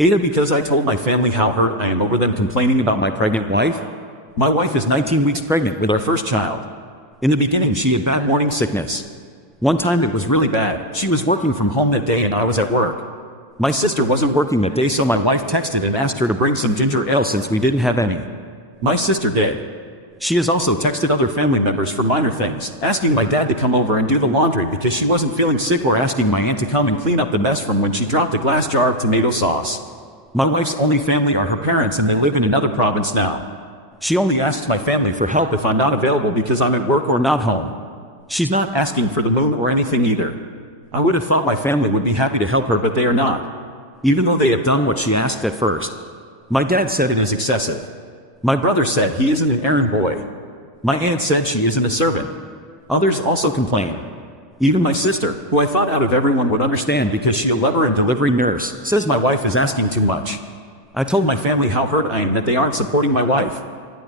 Ada, because I told my family how hurt I am over them complaining about my pregnant wife. My wife is 19 weeks pregnant with our first child. In the beginning, she had bad morning sickness. One time it was really bad. She was working from home that day and I was at work. My sister wasn't working that day, so my wife texted and asked her to bring some ginger ale since we didn't have any. My sister did. She has also texted other family members for minor things, asking my dad to come over and do the laundry because she wasn't feeling sick, or asking my aunt to come and clean up the mess from when she dropped a glass jar of tomato sauce. My wife's only family are her parents and they live in another province now. She only asks my family for help if I'm not available because I'm at work or not home. She's not asking for the moon or anything either. I would have thought my family would be happy to help her, but they are not. Even though they have done what she asked at first. My dad said it is excessive. My brother said he isn't an errand boy. My aunt said she isn't a servant. Others also complain. Even my sister, who I thought out of everyone would understand because she a labor and delivery nurse, says my wife is asking too much. I told my family how hurt I am that they aren't supporting my wife.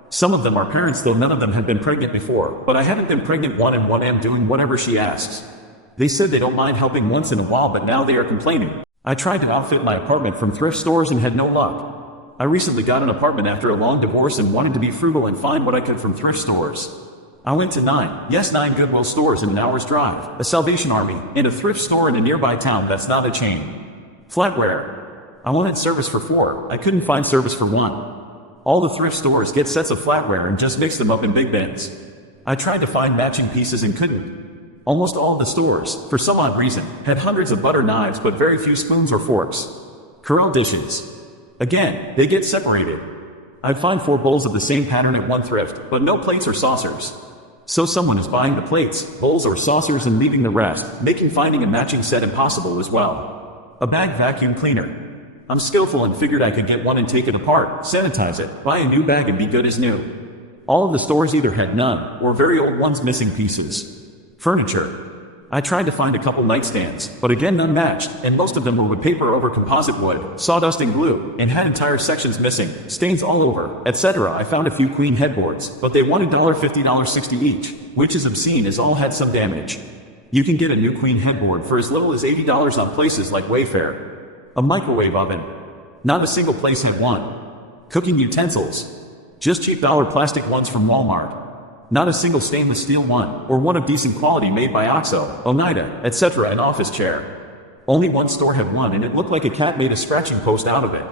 Some of them are parents, though none of them have been pregnant before, but I haven't been pregnant one and one am doing whatever she asks. They said they don't mind helping once in a while, but now they are complaining. I tried to outfit my apartment from thrift stores and had no luck. I recently got an apartment after a long divorce and wanted to be frugal and find what I could from thrift stores. I went to nine Goodwill stores in an hour's drive, a Salvation Army, and a thrift store in a nearby town that's not a chain. Flatware. I wanted service for 4, I couldn't find service for 1. All the thrift stores get sets of flatware and just mix them up in big bins. I tried to find matching pieces and couldn't. Almost all of the stores, for some odd reason, had hundreds of butter knives but very few spoons or forks. Corelle dishes. Again, they get separated. I'd find 4 bowls of the same pattern at one thrift, but no plates or saucers. So someone is buying the plates, bowls or saucers and leaving the rest, making finding a matching set impossible as well. A bag vacuum cleaner. I'm skillful and figured I could get one and take it apart, sanitize it, buy a new bag and be good as new. All of the stores either had none, or very old ones missing pieces. Furniture. I tried to find a couple nightstands, but again none matched, and most of them were with paper over composite wood, sawdust and glue, and had entire sections missing, stains all over, etc. I found a few queen headboards, but they wanted $50, $60 each, which is obscene as all had some damage. You can get a new queen headboard for as little as $80 on places like Wayfair. A microwave oven. Not a single place had one. Cooking utensils. Just cheap plastic ones from Walmart. Not a single stainless steel one, or one of decent quality made by Oxo, Oneida, etc. An office chair. Only one store had one and it looked like a cat made a scratching post out of it.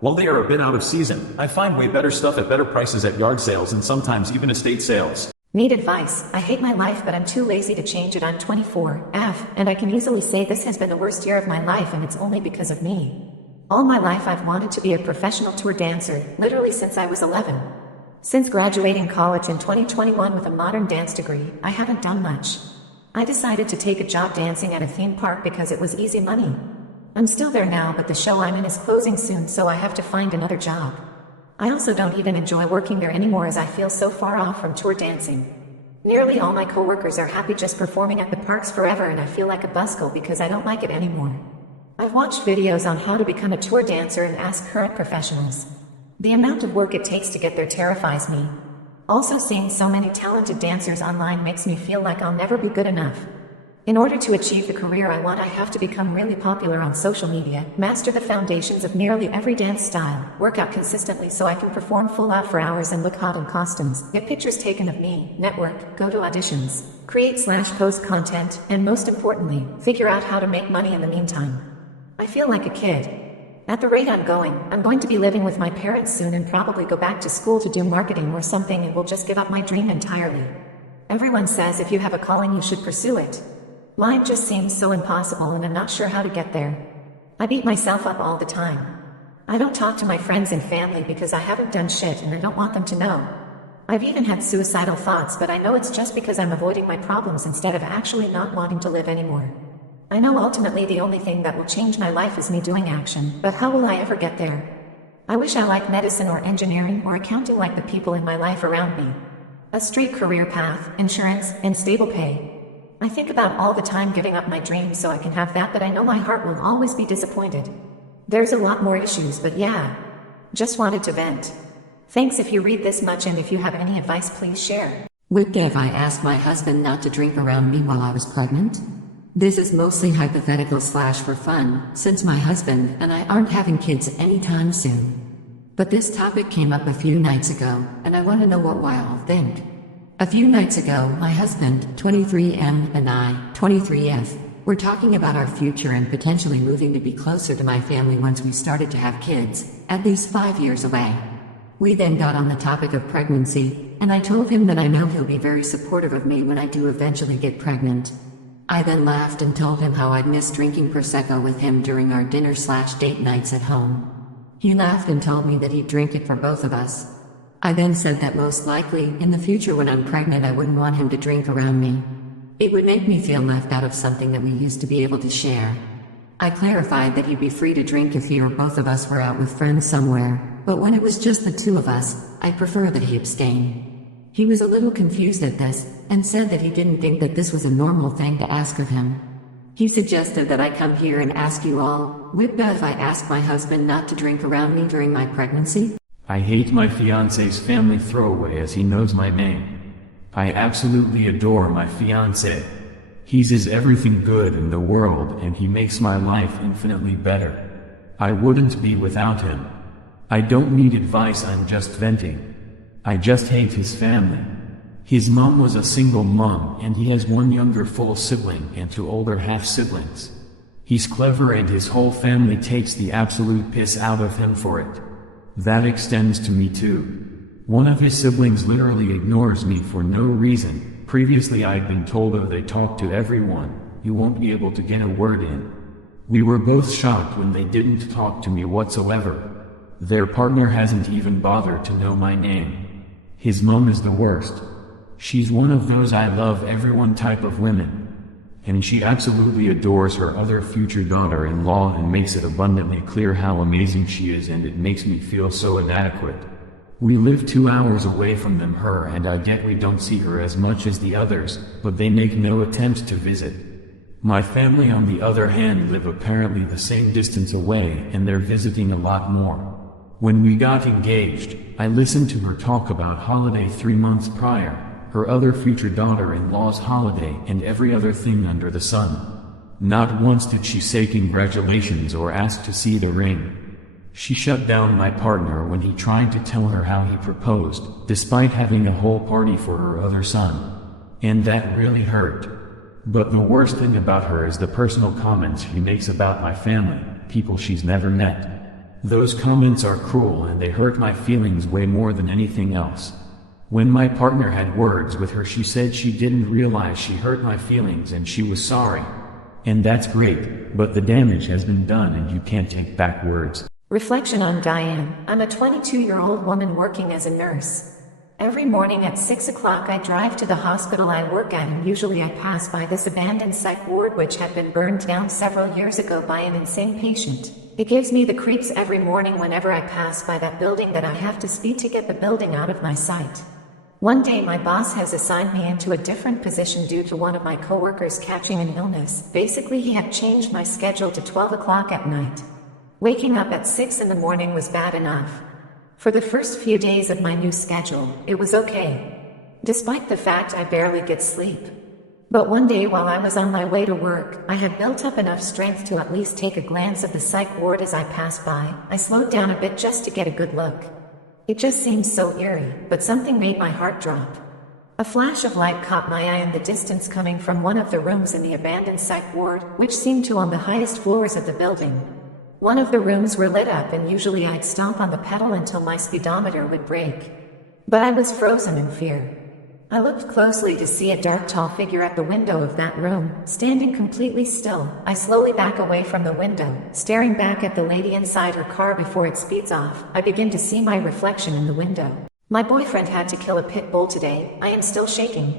While they are a bit out of season, I find way better stuff at better prices at yard sales and sometimes even estate sales. Need advice. I hate my life, but I'm too lazy to change it. I'm 24, and I can easily say this has been the worst year of my life, and it's only because of me. All my life I've wanted to be a professional tour dancer, literally since I was 11. Since graduating college in 2021 with a modern dance degree, I haven't done much. I decided to take a job dancing at a theme park because it was easy money. I'm still there now, but the show I'm in is closing soon, so I have to find another job. I also don't even enjoy working there anymore as I feel so far off from tour dancing. Nearly all my coworkers are happy just performing at the parks forever, and I feel like a buzzkill because I don't like it anymore. I've watched videos on how to become a tour dancer and asked current professionals. The amount of work it takes to get there terrifies me. Also, seeing so many talented dancers online makes me feel like I'll never be good enough. In order to achieve the career I want, I have to become really popular on social media, master the foundations of nearly every dance style, work out consistently so I can perform full out for hours and look hot in costumes, get pictures taken of me, network, go to auditions, create/post content, and most importantly, figure out how to make money in the meantime. I feel like a kid. At the rate I'm going to be living with my parents soon and probably go back to school to do marketing or something, and will just give up my dream entirely. Everyone says if you have a calling you should pursue it. Mine just seems so impossible and I'm not sure how to get there. I beat myself up all the time. I don't talk to my friends and family because I haven't done shit and I don't want them to know. I've even had suicidal thoughts, but I know it's just because I'm avoiding my problems instead of actually not wanting to live anymore. I know ultimately the only thing that will change my life is me doing action, but how will I ever get there? I wish I liked medicine or engineering or accounting like the people in my life around me. A straight career path, insurance, and stable pay. I think about all the time giving up my dreams so I can have that, but I know my heart will always be disappointed. There's a lot more issues, but yeah. Just wanted to vent. Thanks if you read this much, and if you have any advice please share. Would I asked my husband not to drink around me while I was pregnant? This is mostly hypothetical / for fun, since my husband and I aren't having kids anytime soon. But this topic came up a few nights ago, and I want to know what y'all think. A few nights ago, my husband, 23M, and I, 23F, were talking about our future and potentially moving to be closer to my family once we started to have kids, at least 5 years away. We then got on the topic of pregnancy, and I told him that I know he'll be very supportive of me when I do eventually get pregnant. I then laughed and told him how I'd miss drinking Prosecco with him during our dinner / date nights at home. He laughed and told me that he'd drink it for both of us. I then said that most likely, in the future when I'm pregnant, I wouldn't want him to drink around me. It would make me feel left out of something that we used to be able to share. I clarified that he'd be free to drink if he or both of us were out with friends somewhere, but when it was just the two of us, I'd prefer that he abstain. He was a little confused at this, and said that he didn't think that this was a normal thing to ask of him. He suggested that I come here and ask you all, Whitba, if I ask my husband not to drink around me during my pregnancy? I hate my fiance's family throwaway as he knows my name. I absolutely adore my fiance. He's is everything good in the world and he makes my life infinitely better. I wouldn't be without him. I don't need advice, I'm just venting. I just hate his family. His mom was a single mom and he has one younger full sibling and two older half siblings. He's clever and his whole family takes the absolute piss out of him for it. That extends to me too. One of his siblings literally ignores me for no reason. Previously I'd been told if they talk to everyone, you won't be able to get a word in. We were both shocked when they didn't talk to me whatsoever. Their partner hasn't even bothered to know my name. His mom is the worst. She's one of those I love everyone type of women. And she absolutely adores her other future daughter-in-law and makes it abundantly clear how amazing she is, and it makes me feel so inadequate. We live 2 hours away from them, her and I get we don't see her as much as the others, but they make no attempt to visit. My family on the other hand live apparently the same distance away and they're visiting a lot more. When we got engaged, I listened to her talk about holiday 3 months prior, her other future daughter-in-law's holiday and every other thing under the sun. Not once did she say congratulations or ask to see the ring. She shut down my partner when he tried to tell her how he proposed, despite having a whole party for her other son. And that really hurt. But the worst thing about her is the personal comments she makes about my family, people she's never met. Those comments are cruel and they hurt my feelings way more than anything else. When my partner had words with her, she said she didn't realize she hurt my feelings and she was sorry. And that's great, but the damage has been done and you can't take back words. Reflection on Diane. I'm a 22-year-old woman working as a nurse. Every morning at 6 o'clock I drive to the hospital I work at, and usually I pass by this abandoned psych ward which had been burned down several years ago by an insane patient. It gives me the creeps every morning whenever I pass by that building that I have to speed to get the building out of my sight. One day my boss has assigned me into a different position due to one of my coworkers catching an illness. Basically he had changed my schedule to 12 o'clock at night. Waking up at 6 in the morning was bad enough. For the first few days of my new schedule, it was okay, despite the fact I barely get sleep. But one day while I was on my way to work, I had built up enough strength to at least take a glance at the psych ward as I passed by. I slowed down a bit just to get a good look. It just seemed so eerie, but something made my heart drop. A flash of light caught my eye in the distance coming from one of the rooms in the abandoned psych ward, which seemed to on the highest floors of the building. One of the rooms were lit up and usually I'd stomp on the pedal until my speedometer would break. But I was frozen in fear. I looked closely to see a dark tall figure at the window of that room, standing completely still. I slowly back away from the window, staring back at the lady inside her car before it speeds off. I begin to see my reflection in the window. My boyfriend had to kill a pit bull today. I am still shaking.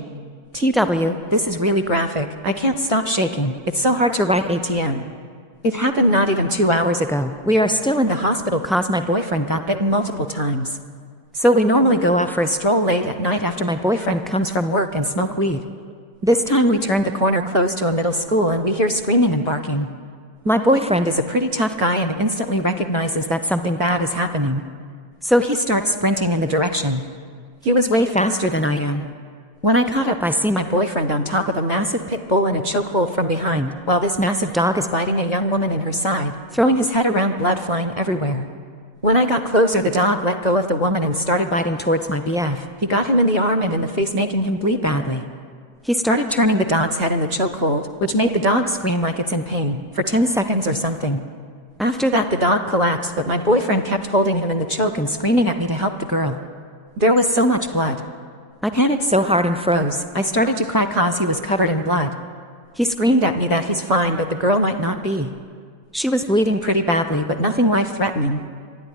TW, this is really graphic. I can't stop shaking. It's so hard to write ATM. It happened not even 2 hours ago. We are still in the hospital cause my boyfriend got bitten multiple times. So we normally go out for a stroll late at night after my boyfriend comes from work and smoke weed. This time we turned the corner close to a middle school and we hear screaming and barking. My boyfriend is a pretty tough guy and instantly recognizes that something bad is happening. So he starts sprinting in the direction. He was way faster than I am. When I caught up, I see my boyfriend on top of a massive pit bull in a chokehold from behind, while this massive dog is biting a young woman in her side, throwing his head around, blood flying everywhere. When I got closer, the dog let go of the woman and started biting towards my BF. He got him in the arm and in the face, making him bleed badly. He started turning the dog's head in the chokehold, which made the dog scream like it's in pain, for 10 seconds or something. After that, the dog collapsed, but my boyfriend kept holding him in the choke and screaming at me to help the girl. There was so much blood. I panicked so hard and froze. I started to cry cause he was covered in blood. He screamed at me that he's fine, but the girl might not be. She was bleeding pretty badly, but nothing life-threatening.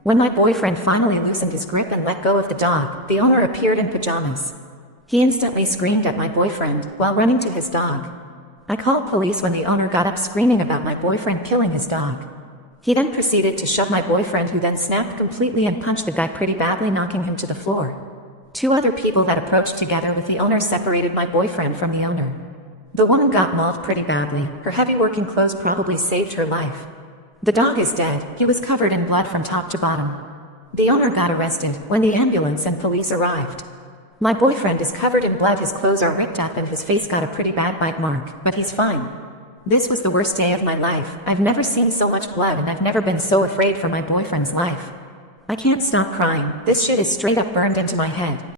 When my boyfriend finally loosened his grip and let go of the dog, the owner appeared in pajamas. He instantly screamed at my boyfriend while running to his dog. I called police when the owner got up screaming about my boyfriend killing his dog. He then proceeded to shove my boyfriend, who then snapped completely and punched the guy pretty badly, knocking him to the floor. 2 other people that approached together with the owner separated my boyfriend from the owner. The woman got mauled pretty badly. Her heavy working clothes probably saved her life. The dog is dead. He was covered in blood from top to bottom. The owner got arrested when the ambulance and police arrived. My boyfriend is covered in blood, his clothes are ripped up, and his face got a pretty bad bite mark, but he's fine. This was the worst day of my life. I've never seen so much blood, and I've never been so afraid for my boyfriend's life. I can't stop crying. This shit is straight up burned into my head.